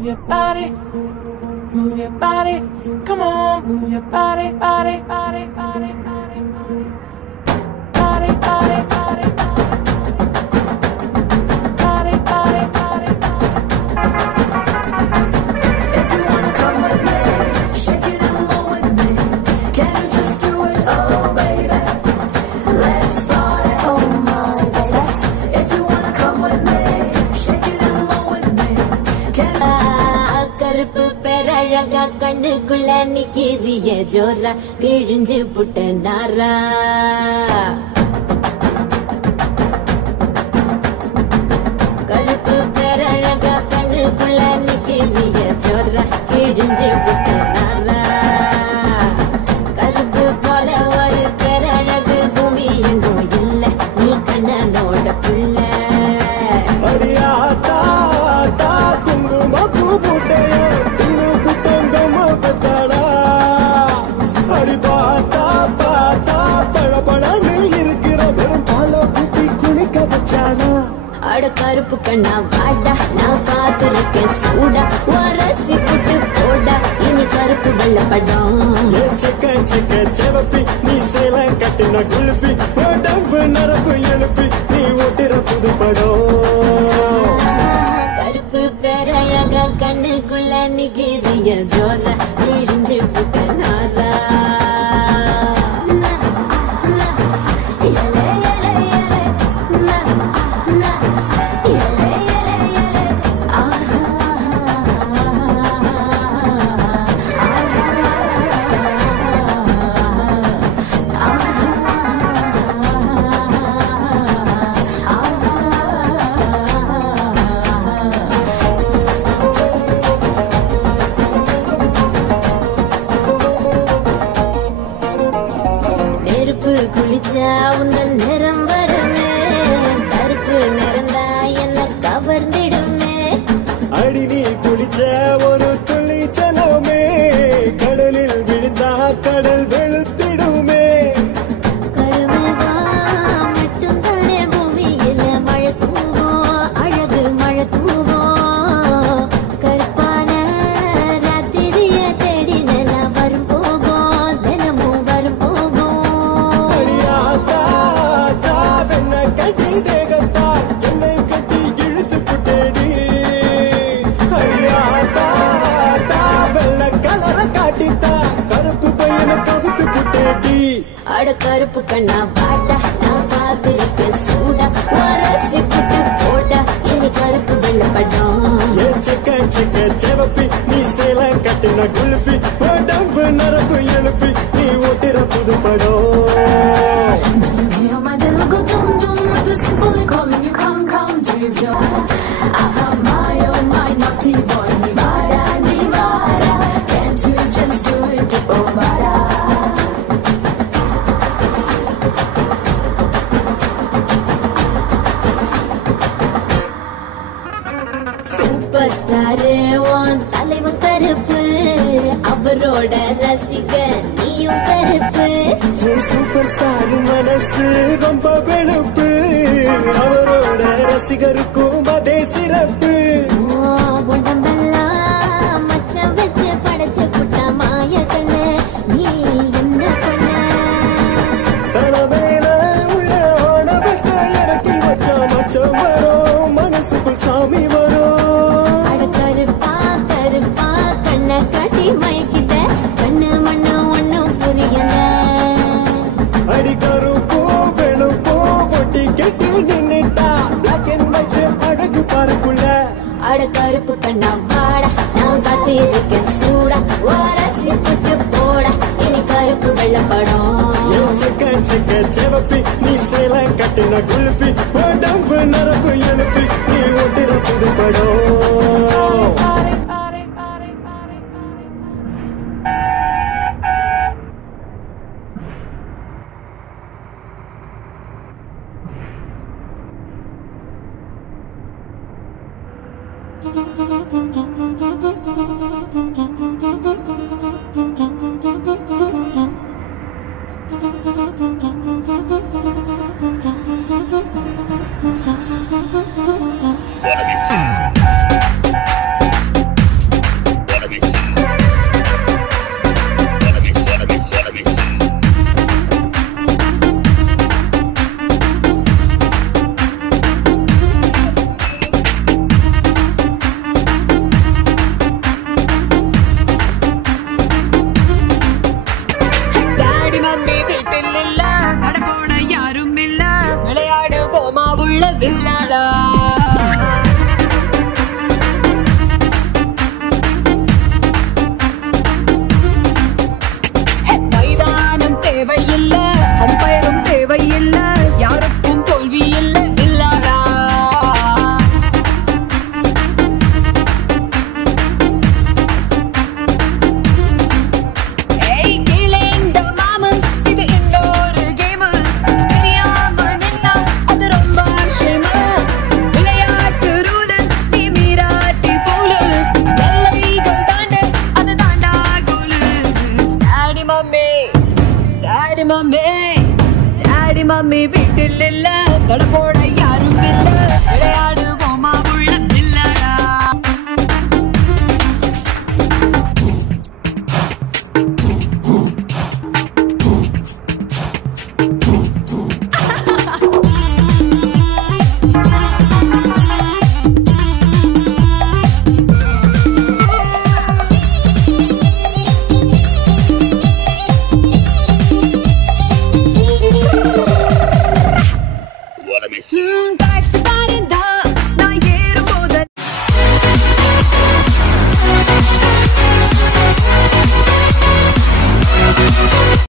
move your body, move your body. Come on, move your body, body, body, body, body, body, body, body, body, body, body. If you wanna come with me, shake it and roll with me. Can you just do it, oh baby? Let's party, oh my baby. If you wanna come with me, shake it and roll with me. Can கருப்பு பேரழகா கண்ணுக்குள்ள நிக்கிறிய ஜோரா கிழிஞ்சு புட்ட நாரா கருப்பு பேரழகா கண்ணுக்குள்ள நிக்கிறிய ஜோரா கிழிஞ்சு புட்ட நாரா கருப்பு போல ஒரு பேரழகு பூமி எங்கும் இல்ல நீ கண்ணனோட புள்ள அட கருப்பு கண்ணா வாடா நான் காத்திருக்கேன் சூடா வரசி புட்டு போடா இனி கருப்பு வெள்ள படம் செவப்பி நீ சேல கட்டின குழுப்பி உடம்பு நரம்பு எழுப்பி நீ ஓட்டுற புது படம் கருப்பு பேரழகா கண்ணுக்குள்ள நிக்கிறிய ஜோரா கிழிஞ்சு புட்ட நாரா குளிச்சா உந்தன் நிறம் வருமே கருப்பு நிறந்தா என்ன கவர்ந்திடுமே அடி நீ குளிச்ச ஒரு துளி ஜலமே கடலில் விழுந்தா கடல் வெளுத்திடுமே கருமேகா மட்டும் தானே பூமியில மழை தூவோம் அழகு மழை தூவோம் கருப்பான ராத்திரிய தேடி நிலா வரும் போகும் தினமும் வரும் போகும் தேகத்தா என்னை கட்டி இழுத்து புட்டேடி அடியாத்தா வெள்ள கலர காட்டித்தா கருப்பு பையனை கவித்து புட்டேடி அட கருப்பு கண்ணா வாடா நான் காத்திருக்கேன் சூடா வரசி புட்டு போடா இனி கருப்பு வெள்ள படம் செவப்பி நீ சேல கட்டின குழுப்பி உடம்பு நரம்பு எழுப்பி நீ ஓட்டுற புது படம் calling you, come, come, do you feel I have my own, my naughty boy, Nivara, Nivara. Can't you just do it, oh Mara? Superstar, one தலைவன் கருப்பு அவரோட ரசிகர் நீயும் கருப்பு சூப்பர் ஸ்டார் மனசு ரொம்ப வெளுப்பு அவரோட ரசிகருக்கும் அதே சிறப்பு உடம்பெல்லாம் மச்ச வச்சு படைச்சு புட்டா மாய கண்ணு நீ என்ன பண்ண தலைமையில உள்ள ஆணவத்தை இறக்கி வச்சா மச்சம் வரும் மனசுக்குள் சாமி வரும் அட கருப்பா கருப்பா கண்ணை காட்டி மயக்கிட்ட கண்ணு மண்ணு ஒன்னும் புரியல அடி கருப்போ வெளுப்போ ஒட்டி கெட்டி நின்னுட்டா பிளாக் அண்ட் ஒயிட் அழகு பாருக்குள்ள அட கருப்பு கண்ணா வாடா நான் காத்திருக்கேன் சூடா வரசி புட்டு போடா இனி கருப்பு வெள்ள படம் செவப்பி நீ சேல கட்டின குழுப்பி உடம்பு நரம்பு எழுப்பி நீ ஓட்டுற புது படம் வீட்டில் இல்ல தட போட யாரும் இல்ல விளையாடுவோமா உள்ள பில்லடா What a miss.